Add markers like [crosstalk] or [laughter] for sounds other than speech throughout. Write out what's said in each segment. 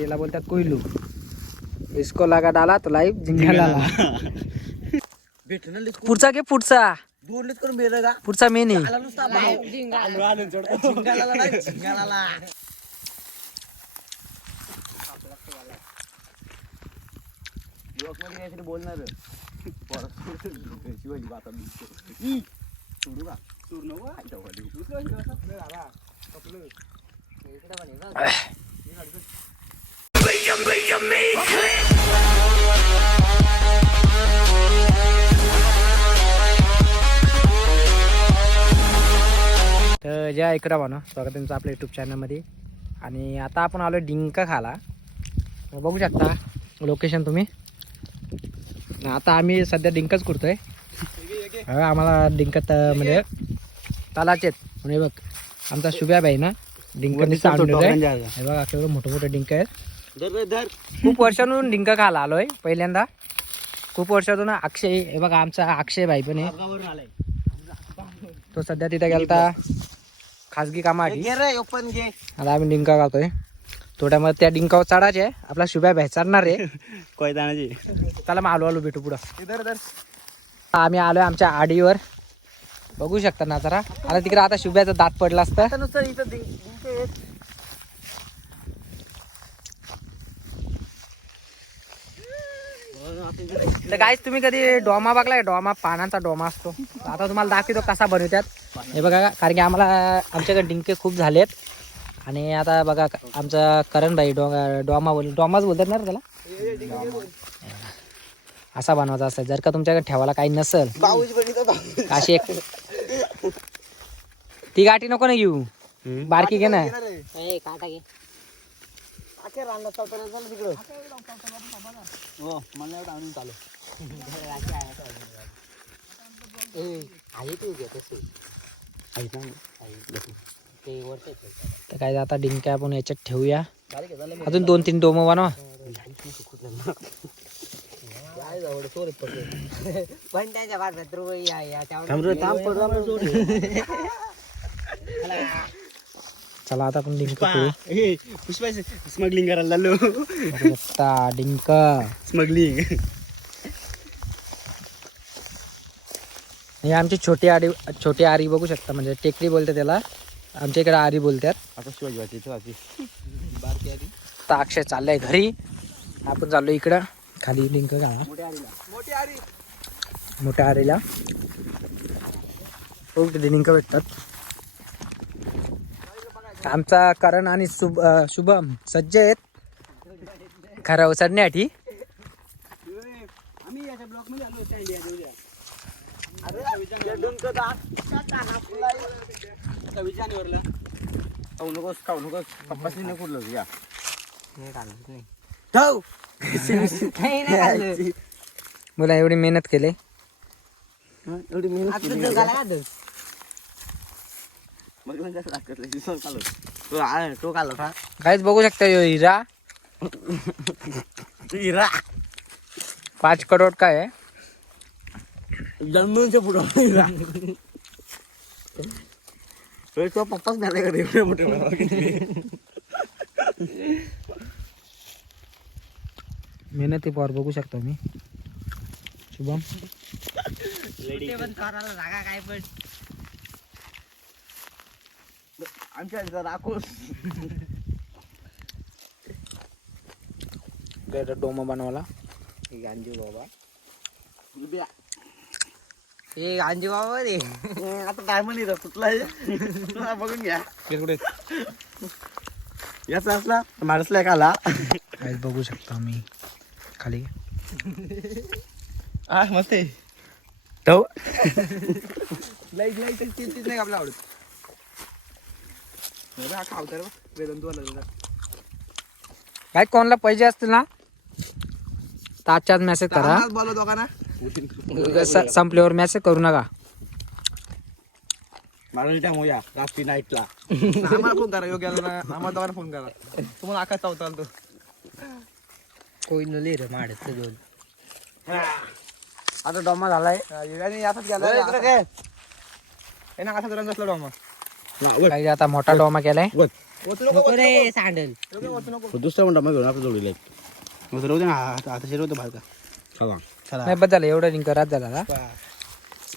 याला बोलतात कोयलू. इसको लगा डाला तो भेटणार लिस्ट पुढचा घे पुढचा. दोन लिस्ट करून बेर का? पुढचा मेन आहे. बोलणार शिवाजी बाता सोडू का सोडू नको तर जय ऐकरा ना स्वागत आहे तुमचं आपल्या यूट्यूब चॅनलमध्ये आणि आता आपण आलो डिंका खाला बघू शकता लोकेशन तुम्ही. आता आम्ही सध्या डिंकच करतोय. हा, आम्हाला डिंकत म्हणजे तालाचेत. म्हणजे बघ आमचा शुभ्या बाई ना डिंक आहे हे बघा केवढं मोठं मोठं डिंक आहेत. खूप वर्षांतून डिंक खायला आलोय पहिल्यांदा. खूप वर्षातून अक्षय हे बघा आमचा अक्षय भाई पण आहे. तो सध्या तिथे गेलता. खाजगी कामासाठी आता आम्ही डिंका खातोय. थोड्यामध्ये त्या डिंकावर चढायचे. आपला शुभ्या भाई चढणार आहे [laughs] त्याला मग आलो आलो भेटू पुढं. आम्ही आलोय आमच्या आडीवर. बघू शकता ना जरा. आता तिकडे आता शुभ्याचं दात पडलं असतं. नुसतं इथं डिंक- डिंक आहेत. तर काय तुम्ही कधी डोमा बघलाय? डोमा पानांचा डोमा असतो. आता तुम्हाला दाखवतो कसा बनवतात. हे बघा कारण की आम्हाला आमच्याकडे डिंके खूप झालेत. आणि आता बघा आमचा करण भाई डो डोमा बोल डोमाच बोलतात ना त्याला? असा बनवायचा असतं जर का तुमच्याकडे ठेवायला काही नसेल. अशी एक ती गाठी नको ना घेऊ. बारकी घे ना. आख्या रानात चालताना झालं तिकडं. हो, मला एवढं आणून चालू. तर काय आता डिंक्या आपण याच्यात ठेवूया. आहे, अजून दोन तीन डोमं बनवा. पण त्यांच्या बाजारात रुपये या या [laughs] [laughs] चला आता आपण डिंक हे, पुष्पा स्मगलिंग करायला लागलो डिंक. स्मगलिंग हे आमची छोटी आरी छोटी आरी बघू शकता. म्हणजे टेकडी बोलते त्याला. आमच्या इकडे आरी बोलतात. आता शिवाजी वाची आता अक्षय चाललाय घरी. आपण चाललो इकडं. खाली डिंक घाला. मोठी आरी मोठ्या आरीला. खूप डिंक भेटतात. आमचा करण आणि शुभ शुभम सज्ज आहेत. खरं खाऊ नकोस खाऊ नकोस पप्पाशी या खाल्लं. मुला एवढी मेहनत केली. एवढी मेहनत आता केली तुझं का? झालं का दूध? मग म्हणजे असं दाखवलं, दिसून खाल्लं. तो आ- तो था काहीच बघू शकता ह्यो हिरा हिरा पाच करोड काय आहे? जन्मूनच्या पुढं हिरा तो पप्पाच नाही का एवढे मोठे मेहनती पॉवर बघू शकता मी. शुभम. काय पण. आमच्या राखोस डोमा बनवाला गांजी बाबा हे गांजी बाबा रे आता काय म्हणे तुला बघून घ्या याचा असला माणसला का आला काहीच बघू शकता मी खाली हा मस्त आहे लाइट लाइट तीच तीच नाही आपल्या आवडत काय कोणाला पाहिजे असतील ना? तर आजच्याच मेसेज करा बोलव दोघांना स- संपल्यावर मेसेज करू नका. रात्री नाईटला आम्हाला फोन करा योग्याला आम्हाला दोघांना फोन करा. तुम्हाला आकाश तो कोई नली रे माडत दोन. आता डोमा झालाय. यातच गेला. ना दुरांचा असला डोमा. काही आता मोठा डोमा केलाय. दुसरा म्हणता मग घेऊन आपलं जोडीला उतरवू दे ना आता शिरवतो भाल का? चला. नाही एवढं डिंक रात झाला ना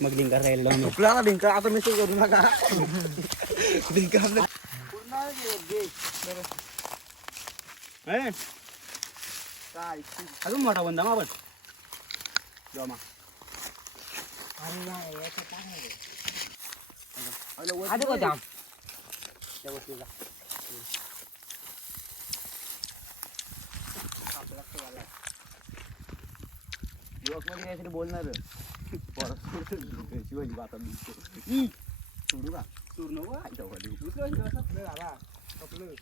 मग लिंकर राहील आता मेसेज करू नका? अजून मोठा बंदा मा बस जमा Đeo vào ra. Yok mu yine seni boynuna ver. Bana sorun. Şuna gibi atan bir şey. İyi. Sorun var. Sorun var. Hayda var. Bu kadar da satılır ama. Satılır.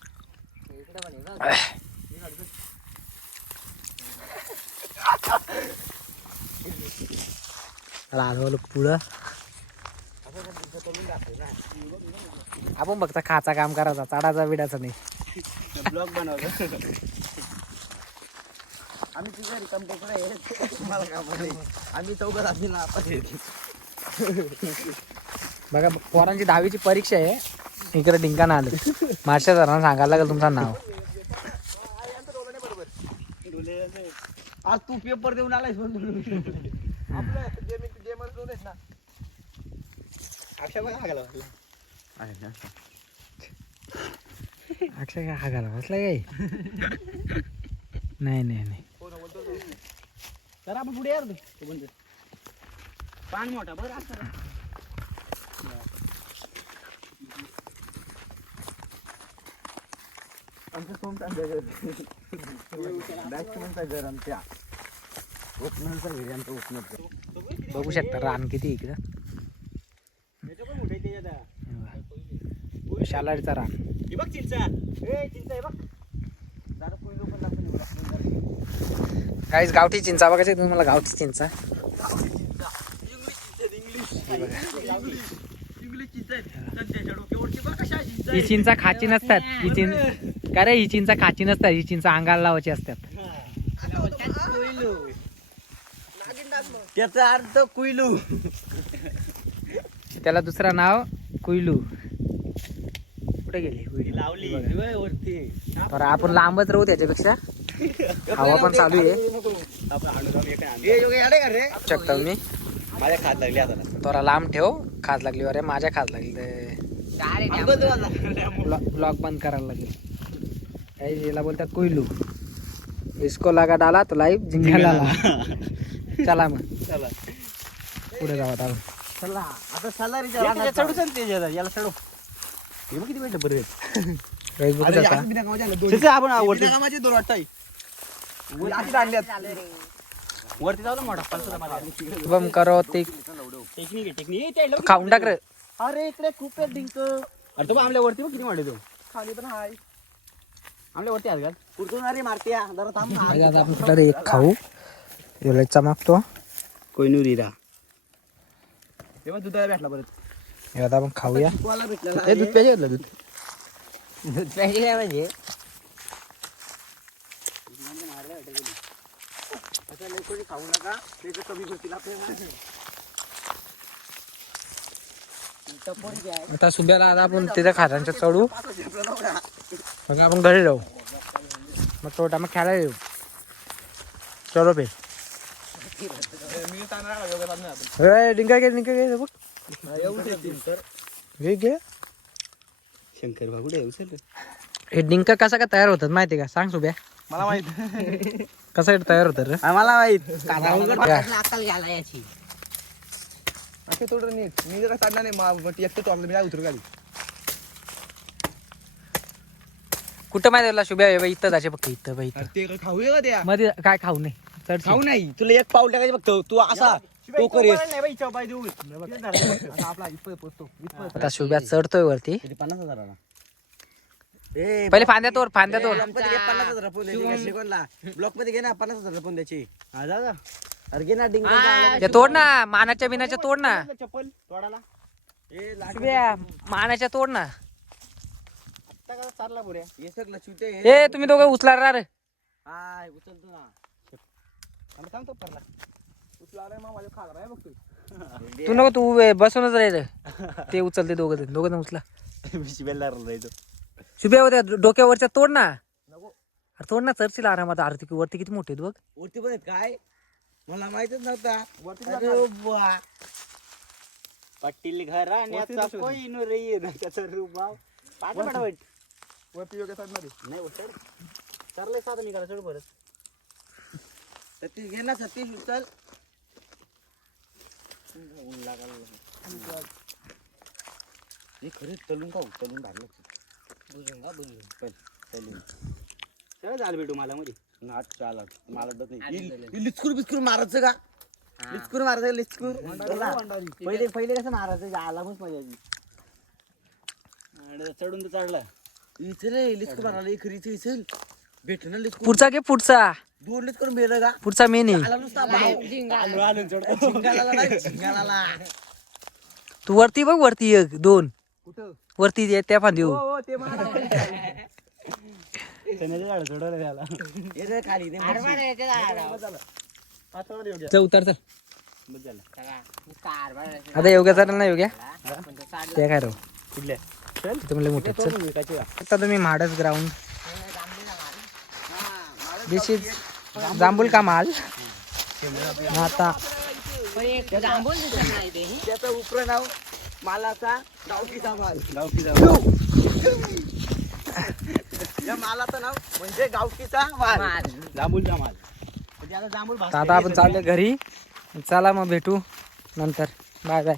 Neyse de var ne var. Ne var? Là thôi, lục bù आपण फक्त खाचा काम करायचा चाडाचा बिडाचा नाही. Blog बनवलं. आम्ही तुझ्या रिकाम टेकडे. तुम्हाला काम नाही. आम्ही चौघात आम्ही ना बघा पोरांची दहावीची परीक्षा आहे. इकडे डिंकानं आलं. मास्टर सरांना सांगायला लागेल तुमचं नाव. आज तू पेपर देऊन आलायस पण आपलं जे मी जे मला आहेत ना अक्षय बघा हागायला बसला. [laughs] अक्षय काय हा घाला बसला काय? [laughs] नाही नाही नाही. तर आपण पुढे यार तू बंद पान मोठा बरं असं. आमचं घर बॅट्समॅनचं घर आमच्या? ओपनरचं घर आमचं ओपनरचं बघू शकता रान किती इकडं. शालाडचा रान. बघ चिंचा. ए चिंचा बघ. दादा पण आपण एवढा. सुंदर काहीच गावठी चिंचा बघायची तुम्हाला गावठी चिंचा. ही चिंचा खाची नसतात ही चिंच का रे ही चिंचा खाची नसतात. ही चिंचा अंगाला लावायची असतात. त्याचा अर्थ कुईलू त्याला दुसरा नाव कुईलू कुठे गेली? लावली वरती बरं आपण लांबच राहू त्याच्यापेक्षा. हवा पण चालू आहे. शकता मी. माझ्या खात लागली आता. थोडा लांब ठेव. खाज लागली अरे माझ्या खाज लागली ब्लॉक बंद करायला लागेल. काही याला बोलतात कोयलू इसको लगा डाला तो लाईव्ह जिंकायला चला मग. चला. पुढे जाऊ आता. आपण. चला आता चढू ते जरा, याला चढू. हे बघ किती भेटलं बरं Guys, बघू शकता आपण वरती कामाचे दोन वाटताय वरती जाऊ ना मोठा पाचशे मला बम करो ते टेक्निक आहे टेक्निक. खाऊन टाक रे. अरे इकडे खूप आहे डिंक. अरे तो आमल्या वरती बघ किती तो. खाली पण हाय. आमल्या वरती का? कुठून अरे मारते जरा थांब ना. [laughs] आज आता आपण कुठला रे? एक खाऊ. एवढा चमकतो. कोयनुरी रा तेव्हा दुधाला भेटला परत. हे आता आपण खाऊया वाला भेटलेला हे दूध प्यायचे घेतलं दूध दूध प्यायचे म्हणजे खाऊ नका ते कमी करतील आपल्याला आता सुब्याला आता आपण तिथे खाजांच्या चढू मग आपण घरी जाऊ मग तो मग खेळायला येऊ चलो पे अरे डिंका घे डिंका घे बघ शंकर उचल हे डिंका कसा काय तयार होतात माहिती का? सांग सुब्या मला माहीत. कसा तयार होतात रे? मला माहीत? असे थोडं नीट. मी जर काढणार नाही मा- एकटं टॉपला मी उतरू गाडी. कुठं माहिती तुला शुभ्या इथं जायचे फक्त इथं इथं. ते खाऊया का त्या? मध्ये काय खाऊ नाही खाऊ नाही. तुला एक पाऊल टाकायचं बघतो तू असा. तो आता आपला शुभ्या चढतोय वरती किती पन्नास हजाराला पहिले फांद्या तोड फांद्या तोड पन्नास हजार फोन द्यायची शिकवणला ब्लॉकमध्ये घे ना पन्नास हजार फोन द्यायची हा जा. अरे घे ना डिंग ते तोड ना मानाच्या बिनाच्या तोड ना चप्पल तोडाला ए लाट शुभ्या मानाच्या तोड ना आत्ता का चालला हे सगळं चुते ए तुम्ही दोघं उचला रा उचलतो ना आम्ही सांगतो परला मा माझ्या आहे बघतोय [laughs] तू. नको तू ए, बसूनच राहायचं ते उचलते दोघं जण. दोघं जण उचला. राहायचो शुभ्या होत्या डोक्यावरच्या तोड ना. नको. अरे तोड ना चर्चील आरामात. अरे ती वरती किती मोठे आहेत बघ. वरती पण काय? मला माहितच नव्हता. वरती. पाटील वरती घराण्याचा दिसत कोई न रे त्याचा पाठ वरती. योग्य नाही उचल. चाललंय साधं निघाला चढ परत. सतीश घे ना सतीश उचल. ऊन लागायला हे खरंच तलून का तलून भागलं बुजून का बुजून? चल तलून चल झालं भेटू मला मध्ये नाच चाला मला बघ नाही. लिचकूर बिस्कूर मारायचं का? लिचकूर मारायचं लिचकूर. पहिले पहिले कसं मारायचं? आला मग मजा. आणि चढून तर चढला. इचल लिचकूर मारायला. एक इचल इचल भेट ना लिचकूर. पुढचा घे पुढचा. का? पुढचा मेन आहे. आला नुसता भाव. [laughs] झिंगाला नाही, झिंगाला. तू वरती बघ वरती एक दोन. कुठं? वरती ये, त्या फांदी हो हो हे रे खाली चल उतर. आता योग्य चालेल ना योग्य ते काय तिथे म्हणले मोठे. चल. आता तुम्ही म्हाडच ग्राउंड दिस इज जांभूल का माल? आता त्याचं उपरं नाव मालाचा गावकीचा माल. गावकीचा [laughs] या मालाचं नाव म्हणजे गावकीचा माल. जांभूलचा माल. म्हणजे आता जांभूल तर आता आपण चाललो घरी. चला मग भेटू नंतर. Bye bye.